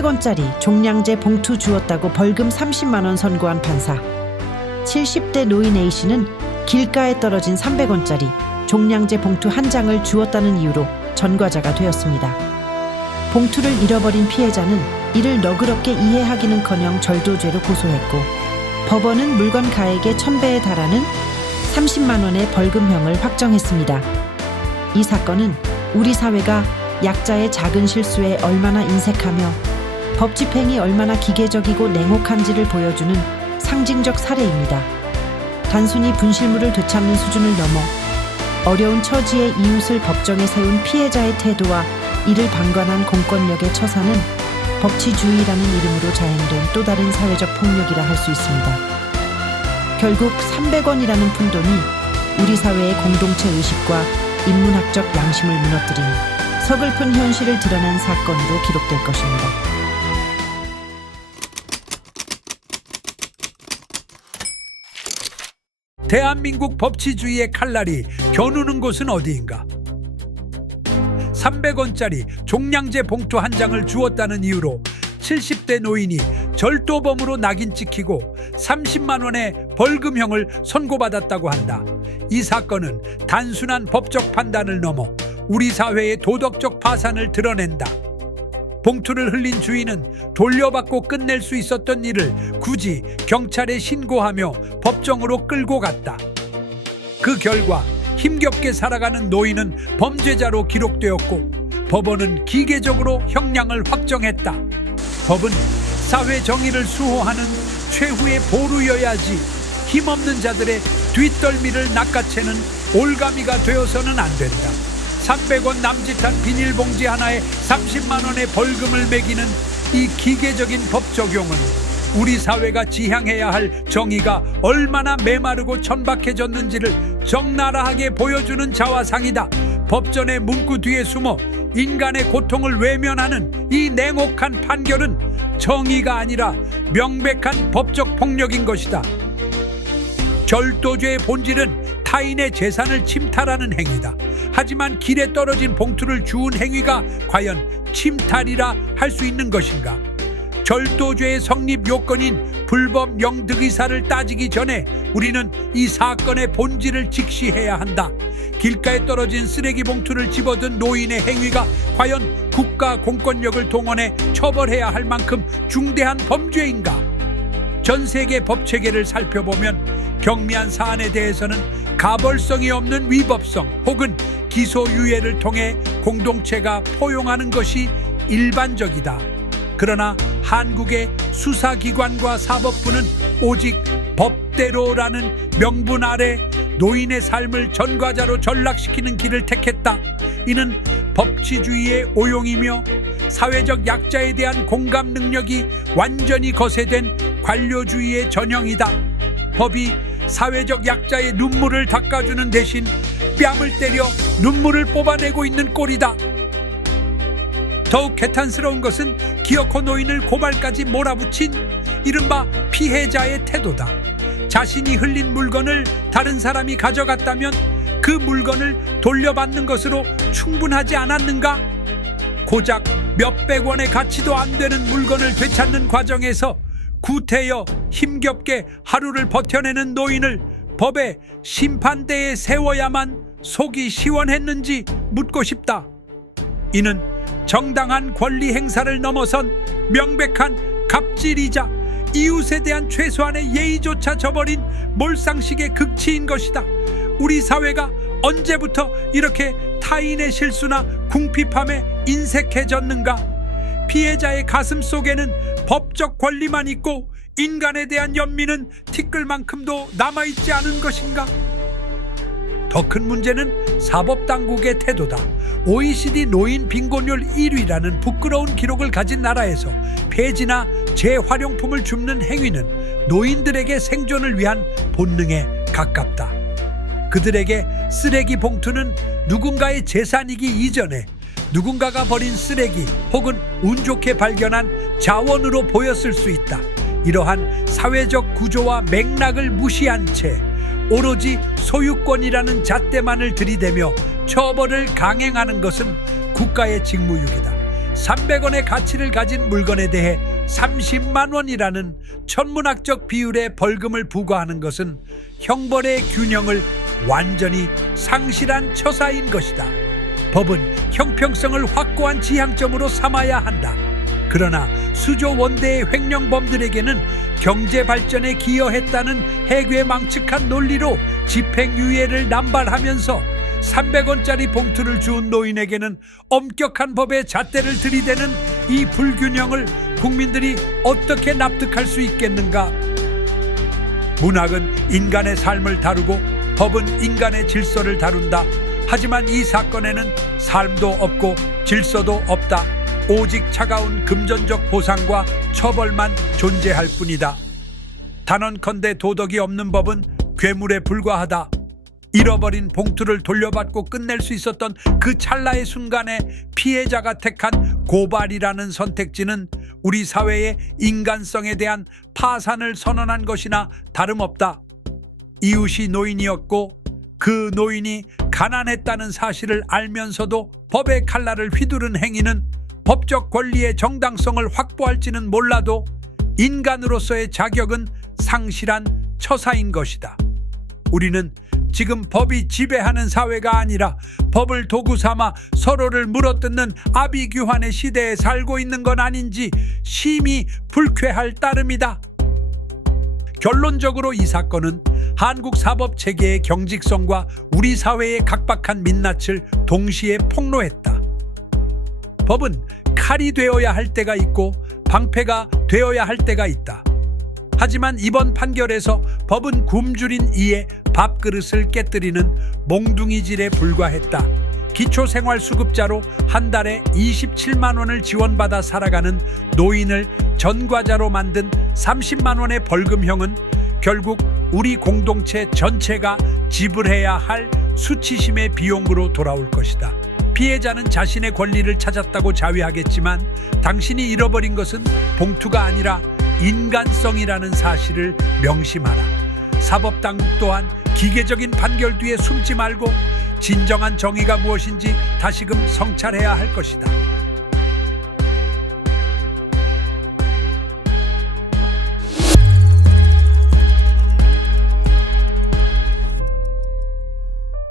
300원짜리 종량제 봉투 주었다고 벌금 30만 원 선고한 판사. 70대 노인 A씨는 길가에 떨어진 300원짜리 종량제 봉투 한 장을 주었다는 이유로 전과자가 되었습니다. 봉투를 잃어버린 피해자는 이를 너그럽게 이해하기는커녕 절도죄로 고소했고 법원은 물건 가액의 1000배에 달하는 30만 원의 벌금형을 확정했습니다. 이 사건은 우리 사회가 약자의 작은 실수에 얼마나 인색하며 법 집행이 얼마나 기계적이고 냉혹한지를 보여주는 상징적 사례입니다. 단순히 분실물을 되찾는 수준을 넘어 어려운 처지의 이웃을 법정에 세운 피해자의 태도와 이를 방관한 공권력의 처사는 법치주의라는 이름으로 자행된 또 다른 사회적 폭력이라 할 수 있습니다. 결국 300원이라는 푼돈이 우리 사회의 공동체 의식과 인문학적 양심을 무너뜨린 서글픈 현실을 드러낸 사건으로 기록될 것입니다. 대한민국 법치주의의 칼날이 겨누는 곳은 어디인가? 300원짜리 종량제 봉투 한 장을 주었다는 이유로 70대 노인이 절도범으로 낙인 찍히고 30만 원의 벌금형을 선고받았다고 한다. 이 사건은 단순한 법적 판단을 넘어 우리 사회의 도덕적 파산을 드러낸다. 봉투를 흘린 주인은 돌려받고 끝낼 수 있었던 일을 굳이 경찰에 신고하며 법정으로 끌고 갔다. 그 결과 힘겹게 살아가는 노인은 범죄자로 기록되었고 법원은 기계적으로 형량을 확정했다. 법은 사회 정의를 수호하는 최후의 보루여야지 힘없는 자들의 뒷덜미를 낚아채는 올가미가 되어서는 안 된다. 300원 남짓한 비닐봉지 하나에 30만 원의 벌금을 매기는 이 기계적인 법 적용은 우리 사회가 지향해야 할 정의가 얼마나 메마르고 천박해졌는지를 적나라하게 보여주는 자화상이다. 법전의 문구 뒤에 숨어 인간의 고통을 외면하는 이 냉혹한 판결은 정의가 아니라 명백한 법적 폭력인 것이다. 절도죄의 본질은 타인의 재산을 침탈하는 행위다. 하지만 길에 떨어진 봉투를 주운 행위가 과연 침탈이라 할 수 있는 것인가? 절도죄의 성립 요건인 불법 영득이사를 따지기 전에 우리는 이 사건의 본질을 직시해야 한다. 길가에 떨어진 쓰레기 봉투를 집어든 노인의 행위가 과연 국가 공권력을 동원해 처벌해야 할 만큼 중대한 범죄인가? 전 세계 법체계를 살펴보면 경미한 사안에 대해서는 가벌성이 없는 위법성 혹은 기소유예를 통해 공동체가 포용하는 것이 일반적이다. 그러나 한국의 수사기관과 사법부는 오직 법대로라는 명분 아래 노인의 삶을 전과자로 전락시키는 길을 택했다. 이는 법치주의의 오용이며 사회적 약자에 대한 공감 능력이 완전히 거세된 관료주의의 전형이다. 법이 사회적 약자의 눈물을 닦아주는 대신 뺨을 때려 눈물을 뽑아내고 있는 꼴이다. 더욱 개탄스러운 것은 기어코 노인을 고발까지 몰아붙인 이른바 피해자의 태도다. 자신이 흘린 물건을 다른 사람이 가져갔다면 그 물건을 돌려받는 것으로 충분하지 않았는가? 고작 몇백 원의 가치도 안 되는 물건을 되찾는 과정에서 구태여 힘겹게 하루를 버텨내는 노인을 법의 심판대에 세워야만 속이 시원했는지 묻고 싶다. 이는 정당한 권리 행사를 넘어선 명백한 갑질이자 이웃에 대한 최소한의 예의조차 저버린 몰상식의 극치인 것이다. 우리 사회가 언제부터 이렇게 타인의 실수나 궁핍함에 인색해졌는가? 피해자의 가슴 속에는 법적 권리만 있고 인간에 대한 연민은 티끌만큼도 남아있지 않은 것인가? 더 큰 문제는 사법당국의 태도다. OECD 노인 빈곤율 1위라는 부끄러운 기록을 가진 나라에서 폐지나 재활용품을 줍는 행위는 노인들에게 생존을 위한 본능에 가깝다. 그들에게 쓰레기 봉투는 누군가의 재산이기 이전에 누군가가 버린 쓰레기 혹은 운 좋게 발견한 자원으로 보였을 수 있다. 이러한 사회적 구조와 맥락을 무시한 채 오로지 소유권이라는 잣대만을 들이대며 처벌을 강행하는 것은 국가의 직무유기다. 300원의 가치를 가진 물건에 대해 30만 원이라는 천문학적 비율의 벌금을 부과하는 것은 형벌의 균형을 완전히 상실한 처사인 것이다. 법은 형평성을 확고한 지향점으로 삼아야 한다. 그러나 수조 원대의 횡령범들에게는 경제 발전에 기여했다는 해괴망측한 논리로 집행유예를 남발하면서 300원짜리 봉투를 주운 노인에게는 엄격한 법의 잣대를 들이대는 이 불균형을 국민들이 어떻게 납득할 수 있겠는가? 문학은 인간의 삶을 다루고 법은 인간의 질서를 다룬다. 하지만 이 사건에는 삶도 없고 질서도 없다. 오직 차가운 금전적 보상과 처벌만 존재할 뿐이다. 단언컨대 도덕이 없는 법은 괴물에 불과하다. 잃어버린 봉투를 돌려받고 끝낼 수 있었던 그 찰나의 순간에 피해자가 택한 고발이라는 선택지는 우리 사회의 인간성에 대한 파산을 선언한 것이나 다름없다. 이웃이 노인이었고 그 노인이 가난했다는 사실을 알면서도 법의 칼날을 휘두른 행위는 법적 권리의 정당성을 확보할지는 몰라도 인간으로서의 자격은 상실한 처사인 것이다. 우리는 지금 법이 지배하는 사회가 아니라 법을 도구 삼아 서로를 물어뜯는 아비규환의 시대에 살고 있는 건 아닌지 심히 불쾌할 따름이다. 결론적으로 이 사건은 한국 사법 체계의 경직성과 우리 사회의 각박한 민낯을 동시에 폭로했다. 법은 칼이 되어야 할 때가 있고 방패가 되어야 할 때가 있다. 하지만 이번 판결에서 법은 굶주린 이의 밥그릇을 깨뜨리는 몽둥이질에 불과했다. 기초생활수급자로 한 달에 27만 원을 지원받아 살아가는 노인을 전과자로 만든 30만 원의 벌금형은 결국 우리 공동체 전체가 지불해야 할 수치심의 비용으로 돌아올 것이다. 피해자는 자신의 권리를 찾았다고 자위하겠지만 당신이 잃어버린 것은 봉투가 아니라 인간성이라는 사실을 명심하라. 사법당국 또한 기계적인 판결 뒤에 숨지 말고 진정한 정의가 무엇인지 다시금 성찰해야 할 것이다.